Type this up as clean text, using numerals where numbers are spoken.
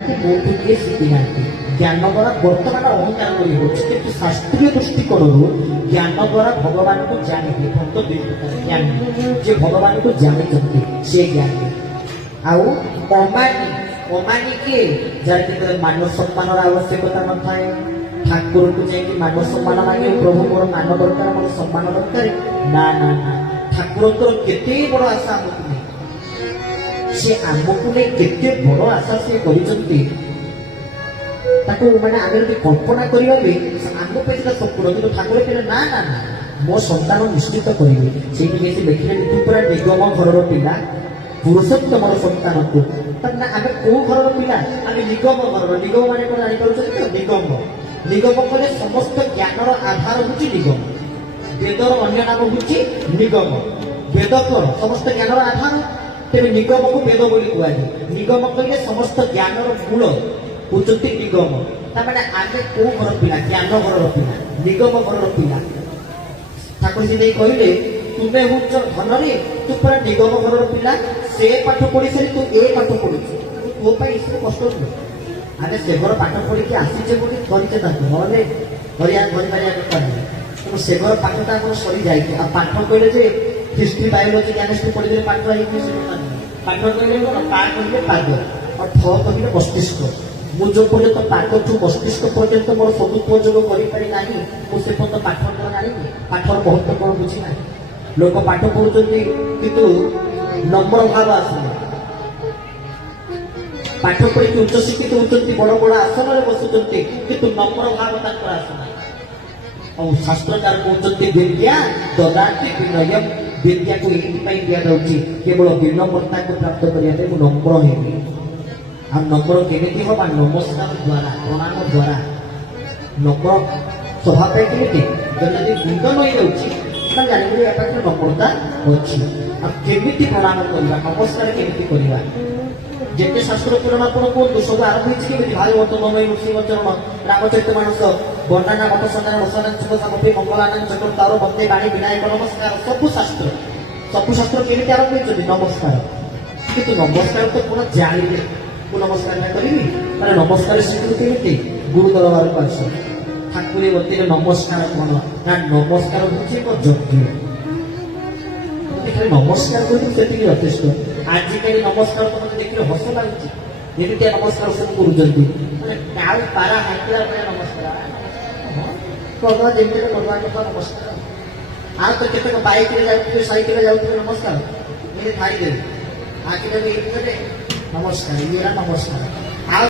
বৌদ্ধকে শিখিনাহাନ୍ତି ଜ୍ଞାନ ଦ୍ୱାରା ବର୍ତ୍ତମାନ ଅହଙ୍କାର କରି ହେଉଛି କିନ୍ତୁ ଶାସ୍ତ୍ରୀୟ ଦୃଷ୍ଟିକୋଣରୁ ଜ୍ଞାନ ଦ୍ୱାରା ଭଗବାନଙ୍କୁ ଜାଣିବେ ଭକ୍ତ ଦୁଇ ପ୍ରକାର ଜ୍ଞାନୀ ଯେ ଭଗବାନଙ୍କୁ ଜାଣିଛନ୍ତି ସେ ଜ୍ଞାନୀ ଆଉ ଅମାନି ଅମାନି କିଏ ଯାହାର କେତେବେଳେ ମାନ ସମ୍ମାନର ଆବଶ୍ୟକତା ନଥାଏ ଠାକୁରଙ୍କୁ ଯାଇକି ମାନ ସମ୍ମାନ ମାଗିବ ପ୍ରଭୁ ମୋର ମାନ ଦରକାର ମୋର ସମ୍ମାନ ଦରକାର ନା ନା ନା ଠାକୁରଙ୍କର କେତେ ବଡ଼ ଆଶା ଆମକୁ ନେଇ ସେ ଆମକୁ ନେଇ କେତେ ବଡ଼ ଆଶା ସେ କରିଛନ୍ତି ତାକୁ ମାନେ ଆମେ ଯଦି କଳ୍ପନା କରିବା ବି ଆମ ପାଇଁ ସେଟା ସମ୍ପୂର୍ଣ୍ଣ କିନ୍ତୁ ଠାକୁର କହିଲେ ନା ନା ନା ମୋ ସନ୍ତାନ ନିଶ୍ଚିତ କରିବେ ସେଇଠି କିଛି ଦେଖିଲେ ତୁ ପୁରା ନିଗମ ଘରର ପିଲା ପୁରୁଷୋତ୍ତମର ସନ୍ତାନକୁ ନା ଆମେ କୋଉ ଘରର ପିଲା ଆମେ ନିଗମ ଘରର ନିଗମ ମାନେ କଣ ଜାଣିପାରୁଛନ୍ତି ତ ନିଗମ ନିଗମ କଲେ ସମସ୍ତ ଜ୍ଞାନର ଆଧାର ହେଉଛି ନିଗମ ବେଦର ଅନ୍ୟ ନାମ ହେଉଛି ନିଗମ ବେଦ କଣ ସମସ୍ତ ଜ୍ଞାନର ଆଧାର ତେବେ ନିଗମକୁ ବେଦ ବୋଲି କୁହାଯାଏ ନିଗମ କହିଲେ ସମସ୍ତ ଜ୍ଞାନର ମୂଳ ହଉଛନ୍ତି ନିଗମ ତାମାନେ ଆମେ କୋଉ ଘର ପିଲା ଜ୍ଞାନ ଘରର ପିଲା ନିଗମ ଘରର ପିଲା ଠାକୁର ସେ ନେଇ କହିଲେ ତୁମେ ହଉଛ ଧନରେ ତୁ ପୁରା ନିଗମ ଘରର ପିଲା ସେ ପାଠ ପଢି ସାରି ତୁ ଏ ପାଠ ପଢୁଛୁ ତୋ ପାଇଁ ଏସବୁ କଷ୍ଟ ନୁହେଁ ଆମେ ସେ ଘର ପାଠ ପଢିକି ଆସିଛେ ବୋଲି କରିଛେ ତାକୁ ନହେଲେ କରିପାରିବା କଥା ତେଣୁ ସେ ଘର ପାଠଟା ଆମର ସରିଯାଇଛି ଆଉ ପାଠ କହିଲେ ଯେ ହିଷ୍ଟ୍ରି ବାୟୋଲୋଜି କେମିଷ୍ଟ୍ରି ପଢିଦେଲେ ପାଠ ହେଇକି ପାଠ କହିଲେ କଣ ପା କହିଲେ ପାଦ ଆଉ ଠ କହିଲେ ମସ୍ତିଷ୍କ ମୁଁ ଯୋଉ ପର୍ଯ୍ୟନ୍ତ ପାଦଠୁ ମସ୍ତିଷ୍କ ପର୍ଯ୍ୟନ୍ତ ମୋର ସଦୁପଯୋଗ କରିପାରି ନାହିଁ ମୁଁ ସେ ପର୍ଯ୍ୟନ୍ତ ପାଠ କଣ ଜାଣିନି ପାଠର ମହତ୍ଵ କଣ ବୁଝି ନାହିଁ ଲୋକ ପାଠ ପଢୁଛନ୍ତି କିନ୍ତୁ ନମ୍ର ଭାବ ଆସୁନି ପାଠ ପଢିକି ଉଚ୍ଚ ଶିକ୍ଷିତ ହଉଛନ୍ତି ବଡ ବଡ ଆସନରେ ବସୁଛନ୍ତି କିନ୍ତୁ ନମ୍ର ଭାବ ତାଙ୍କର ଆସୁନାହିଁ ଆଉ ଶାସ୍ତ୍ରକାର କହୁଛନ୍ତି ବିଦ୍ୟା ଦଦାତି ବିନୟମ୍ ବିଦ୍ୟାକୁ ଏଇଥିପାଇଁ ଦିଆଯାଉଛି କେବଳ ବିନମ୍ରତାକୁ ପ୍ରାପ୍ତ କରିବା ପାଇଁ ମୁଁ ନମ୍ର ହେବି ଆଉ ନମ୍ର କେମିତି ହବା ନମସ୍କାର ଦ୍ୱାରା ପ୍ରଣାମ ଦ୍ୱାରା ନମ୍ର ସ୍ୱଭାବ ପାଇଁ କେମିତି ଯଦି ଗୁଣ୍ଡ ନେଇଯାଉଛି ତାହେଲେ ଜାଣିବି ଏ ପାଖରେ ନମ୍ରତା ଅଛି ଆଉ କେମିତି ପ୍ରଣାମ କରିବା ନମସ୍କାର କେମିତି କରିବା ଯେତେ ଶାସ୍ତ୍ର ପୁରାଣ ଆପଣ କୁହନ୍ତୁ ସବୁ ଆରମ୍ଭ ହେଇଛି କେମିତି ଭାଗବତ ନମୟ ନୃସିଂହଚରଣ ରାମଚରିତ ମାନସ ବର୍ଣ୍ଣନା ମତସଂଜ୍ଞାନ ରସନାଞ୍ଚ ସାମପି ମଙ୍ଗଳାନାଂ ଚକ୍ରତାର ବନ୍ଦେ ବାଣୀ ବିନାୟକ ନମସ୍କାର ସବୁ ଶାସ୍ତ୍ର କେମିତି ଆରମ୍ଭ ହେଇଛନ୍ତି ନମସ୍କାର କିନ୍ତୁ ନମସ୍କାର ତ ପୁରା ଜାଣିବେ ମୁଁ ନମସ୍କାର କରିବି ମାନେ ନମସ୍କାର ଶିଖିବୁ କେମିତି ଗୁରୁ ଦରବାରକୁ ଆସ ଠାକୁରୀ ବତୀରେ ନମସ୍କାର କଣ ନା ନମସ୍କାର ହଉଛି ଏକ ଯଜ୍ଞ ନମସ୍କାର କରିବୁ ସେତିକି ଯଥେଷ୍ଟ ଆଜିକାଲି ନମସ୍କାର ତ ମତେ ଦେଖିଲେ ହସ ଲାଗୁଛି ଯେମିତିଆ ନମସ୍କାର ସବୁ କରୁଛନ୍ତି ମାନେ କାଉ ପାରା ହାଇକିଲା ଭଳିଆ ନମସ୍କାର କରିଦେବା ଯେମିତି କରିବା କଥା ନମସ୍କାର ଆଉ ତ କେତେକ ବାଇକରେ ଯାଉଥିବେ ସାଇକେଲରେ ଯାଉଥିବେ ନମସ୍କାର ଖାଇଦେବେ ଆଜିକାଲି ନମସ୍କାର ଇଏରା ନମସ୍କାର ଆଉ